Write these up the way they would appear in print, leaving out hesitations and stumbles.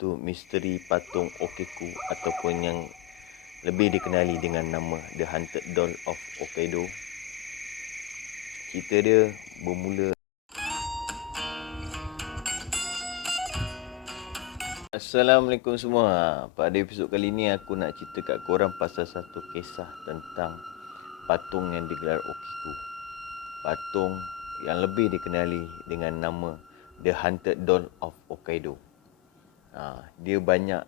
iaitu misteri patung Okeku ataupun yang lebih dikenali dengan nama The Haunted Doll of Hokkaido. Cerita dia bermula. Assalamualaikum semua. Pada episod kali ni aku nak cerita kat korang pasal satu kisah tentang patung yang digelar Okeku. Patung yang lebih dikenali dengan nama The Haunted Doll of Hokkaido. Dia banyak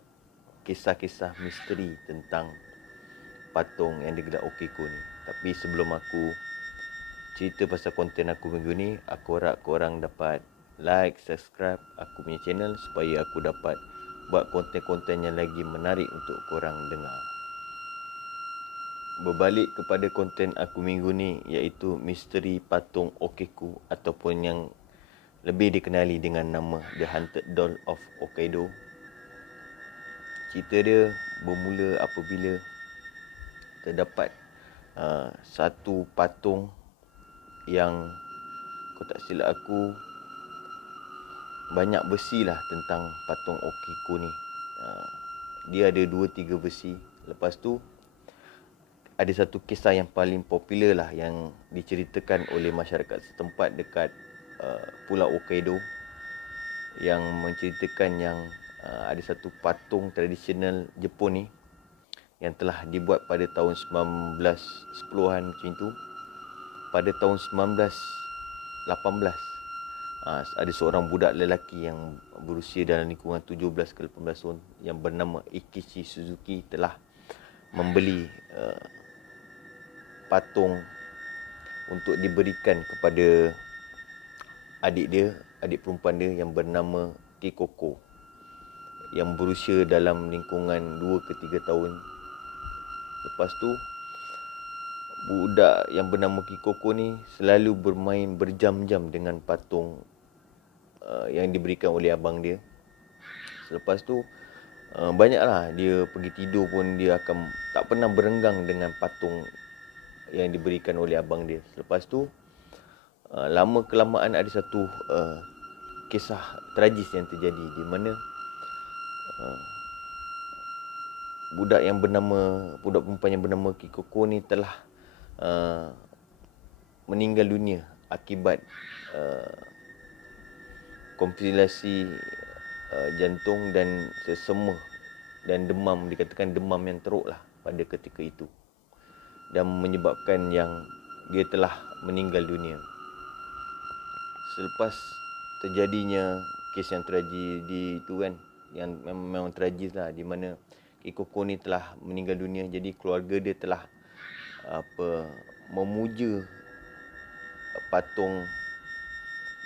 kisah-kisah misteri tentang patung yang digelar Okeku ni. Tapi sebelum aku cerita pasal konten aku minggu ni, aku harap korang dapat like, subscribe aku punya channel supaya aku dapat buat konten-konten yang lagi menarik untuk korang dengar. Berbalik kepada konten aku minggu ni, iaitu misteri patung Okeku ataupun yang lebih dikenali dengan nama The Haunted Doll of Hokkaido. Cerita dia bermula apabila terdapat satu patung yang, kalau tak silap aku, banyak besi lah tentang patung Okeku ni. Dia ada 2-3 besi. Lepas tu ada satu kisah yang paling popular lah yang diceritakan oleh masyarakat setempat dekat Pulau Hokkaido, yang menceritakan yang ada satu patung tradisional Jepun ni yang telah dibuat pada tahun 1910-an macam itu. Pada tahun 1918 ada seorang budak lelaki yang berusia dalam lingkungan 17 ke 18 tahun yang bernama Ikichi Suzuki telah membeli patung untuk diberikan kepada adik perempuan dia yang bernama Kikoko, yang berusia dalam lingkungan 2 ke 3 tahun. Lepas tu budak yang bernama Kikoko ni selalu bermain berjam-jam dengan patung yang diberikan oleh abang dia. Selepas tu banyaklah dia pergi tidur pun dia akan tak pernah berenggang dengan patung yang diberikan oleh abang dia. Selepas tu lama kelamaan ada satu kisah tragis yang terjadi, di mana budak perempuan yang bernama Kikoko ni telah meninggal dunia akibat komplikasi jantung dan sesama dan demam, dikatakan demam yang teruk lah pada ketika itu, dan menyebabkan yang dia telah meninggal dunia. Selepas terjadinya kes yang tragedi itu kan, yang memang tragis lah, di mana Kikoko ni telah meninggal dunia, jadi keluarga dia telah memuja patung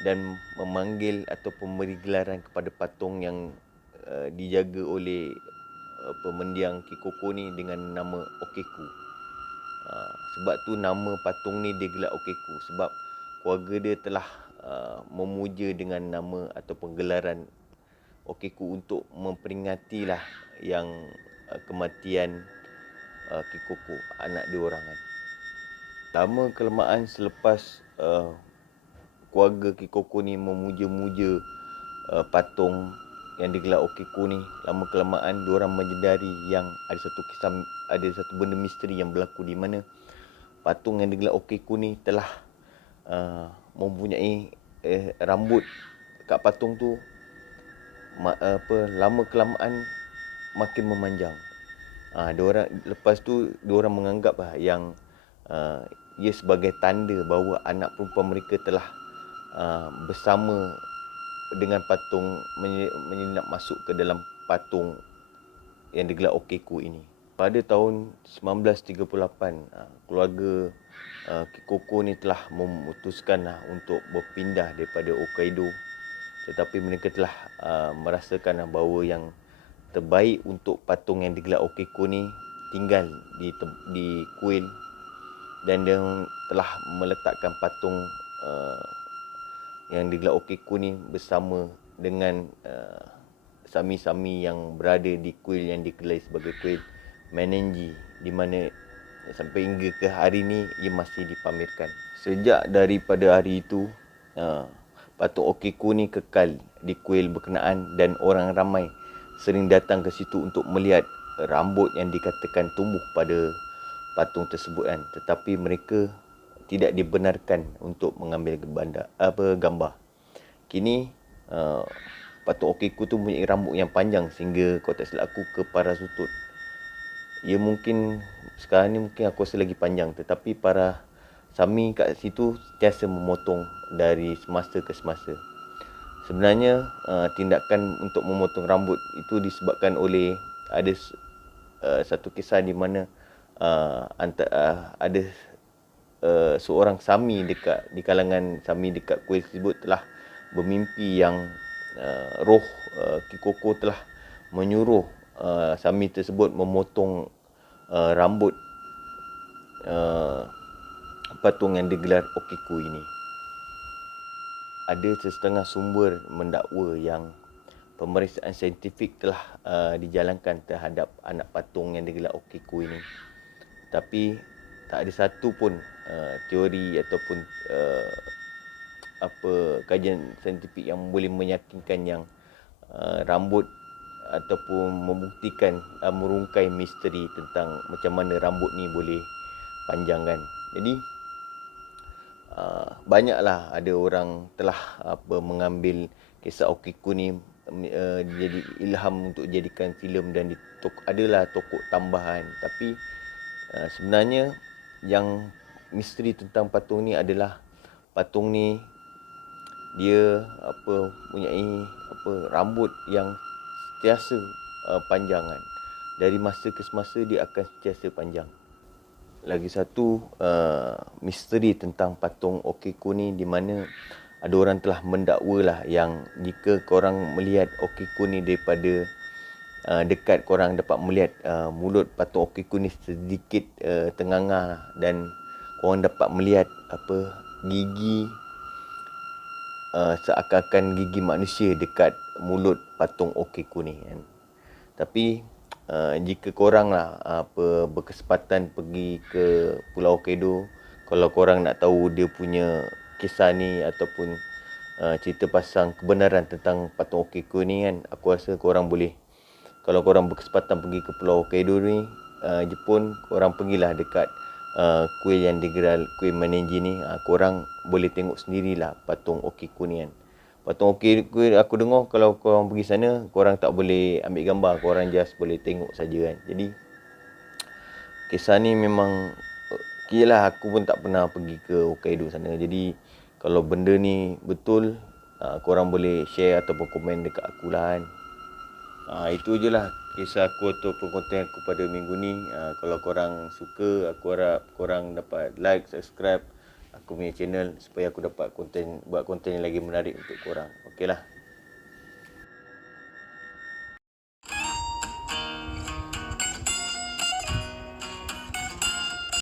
dan memanggil ataupun memberi gelaran kepada patung yang dijaga oleh mendiang Kikoko ni dengan nama Okeku. Sebab tu nama patung ni digelar Okeku, sebab keluarga dia telah memuja dengan nama ataupun gelaran Okeku untuk memperingatilah yang kematian Kikoko, anak dia orang kan. Lama kelamaan selepas keluarga Kikoko ni memuja-muja patung yang digelar Okeku ni, lama kelamaan diorang menyedari yang ada satu benda misteri yang berlaku, di mana patung yang digelar Okeku ni telah mempunyai rambut kat patung tu lama kelamaan makin memanjang. Lepas tu diorang menganggap yang ia sebagai tanda bahawa anak perempuan mereka telah bersama dengan patung, menyelinap masuk ke dalam patung yang digelar Okeku ini. Pada tahun 1938, keluarga Kikoko ni telah memutuskan untuk berpindah daripada Hokkaido, tetapi mereka telah merasakan bahawa yang terbaik untuk patung yang digelar Okeku ni tinggal di kuil, dan dia telah meletakkan patung yang digelar Okeku ni bersama dengan sami-sami yang berada di kuil yang digelar sebagai kuil Menenji, di mana sampai hingga ke hari ni ia masih dipamerkan. Sejak daripada hari itu, patung Okeku ni kekal di kuil berkenaan dan orang ramai sering datang ke situ untuk melihat rambut yang dikatakan tumbuh pada patung tersebut kan. Tetapi mereka tidak dibenarkan untuk mengambil gambar. Kini patung Okiku tu mempunyai rambut yang panjang sehingga kalau tak silap aku ke paras lutut. Ia mungkin sekarang ni mungkin aku rasa lagi panjang, tetapi para Sami kat situ sentiasa memotong dari semasa ke semasa. Sebenarnya tindakan untuk memotong rambut itu disebabkan oleh ada satu kisah di mana ada seorang Sami di kalangan Sami dekat kuil tersebut telah bermimpi yang roh Kikoko telah menyuruh Sami tersebut memotong rambut patung yang digelar Okiku ini. Ada sesetengah sumber mendakwa yang pemeriksaan saintifik telah dijalankan terhadap anak patung yang digelar Okiku ini. Tapi tak ada satu pun teori ataupun kajian saintifik yang boleh meyakinkan yang rambut ataupun membuktikan merungkai misteri tentang macam mana rambut ni boleh panjangkan. Jadi banyaklah ada orang telah mengambil kisah Okiku ni jadi ilham untuk jadikan filem dan adalah tokoh tambahan. Tapi sebenarnya yang misteri tentang patung ni adalah patung ni dia mempunyai rambut yang sentiasa panjangan. Dari masa ke semasa dia akan sentiasa panjang. Lagi satu misteri tentang patung Okiku ni di mana ada orang telah mendakwa lah yang jika korang melihat Okiku ni daripada dekat, korang dapat melihat mulut patung Okiku ni sedikit tengangah dan korang dapat melihat gigi seakan-akan gigi manusia dekat mulut patung Okiku ni kan. Tapi jika korang lah berkesempatan pergi ke Pulau Hokkaido, kalau korang nak tahu dia punya kisah ni ataupun cerita pasang kebenaran tentang patung Okiku ni kan, aku rasa korang boleh, kalau korang berkesempatan pergi ke Pulau Hokkaido ni, Jepun, korang pergilah dekat kuil yang digelar kuil Meninji ni. Korang boleh tengok sendirilah patung Okiku ni kan. Patung Okiku aku dengar kalau korang pergi sana, korang tak boleh ambil gambar, korang just boleh tengok saja kan. Jadi kisah ni memang kira aku pun tak pernah pergi ke Hokkaido sana. Jadi kalau benda ni betul, korang boleh share ataupun komen dekat aku lah kan. Itu je lah kisah aku ataupun konten aku pada minggu ni. Kalau korang suka, aku harap korang dapat like, subscribe aku punya channel supaya aku dapat buat konten yang lagi menarik untuk korang. Okey lah.